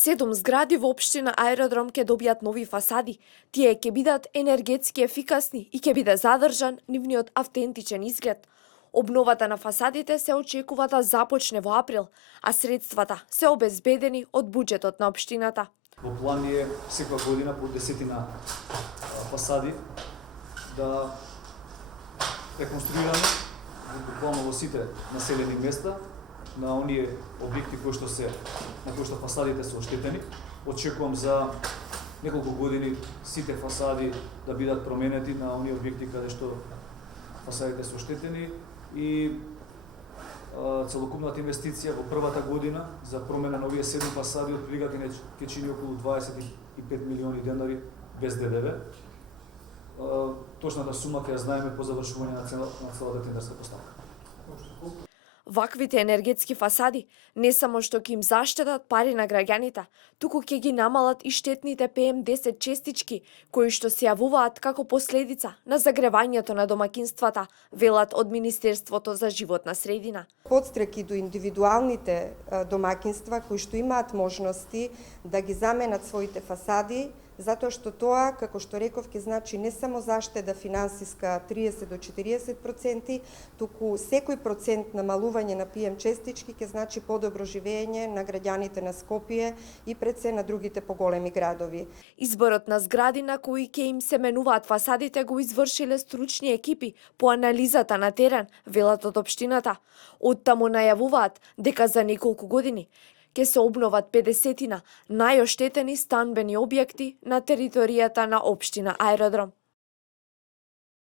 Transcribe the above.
7 згради во општина Аеродром ќе добијат нови фасади. Тие ќе бидат енергетски ефикасни и ќе биде задржан нивниот автентичен изглед. Обновата на фасадите се очекува да започне во април, а средствата се обезбедени од буџетот на општината. Во план е секоја година по десетина фасади да реконструираме буквално во сите населени места на оние објекти на кои што фасадите се оштетени. Очекувам за неколку години сите фасади да бидат променети на оние објекти каде што фасадите се оштетени и целокупната инвестиција во првата година за промена на овие 7 фасади од прилика ќе чини околу 25 милиони денари без ДДВ. Точната сума ќе ја знаеме по завршување на целата тендерска поставка. Ваквите енергетски фасади не само што ќе им заштедат пари на граѓаните, туку ќе ги намалат и штетните PM10 честички, кои што се јавуваат како последица на загревањето на домакинствата, велат од Министерството за животна средина. Подстреки до индивидуалните домакинства кои што имаат можности да ги заменат своите фасади, затоа што тоа, како што реков, ќе значи не само заштеда финансиска 30 до 40%, туку секој процент намалување на PM честички ќе значи подобро живење на граѓаните на Скопје и пред се на другите поголеми градови. Изборот на згради на кои ќе им се менуваат фасадите го извршиле стручни екипи по анализата на терен, велат од општината. Оттаму најавуваат дека за неколку години ќе се обноват 50-тина најоштетени станбени објекти на територијата на општина Аеродром.